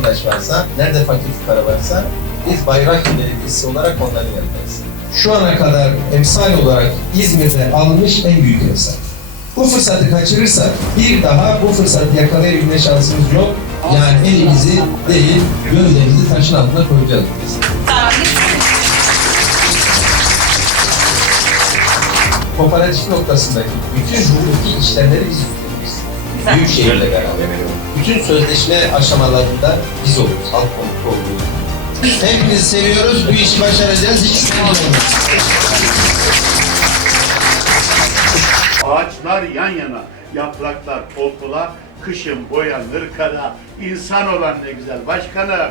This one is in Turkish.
varsa, nerede fakir fukara varsa biz bayrak belediyesi olarak onların yanındayız. Şu ana kadar emsal olarak İzmir'de alınmış en büyük emsal. Bu fırsatı kaçırırsak bir daha bu fırsatı yakalayabilme şansımız yok. Yani elimizi değil, gözlerimizi taşın altına koyacağız. Kooperatif noktasındaki bütün hukuki işlemleri biz. Güzel. Büyükşehir'le beraber. Bütün sözleşme aşamalarında biz oluruz, halk komutu oluruz. Hepinizi seviyoruz, bu işi başaracağız, hiç olmasın. Ağaçlar yan yana, yapraklar kol kola, kışın boyanır kara. İnsan olan ne güzel başkanım.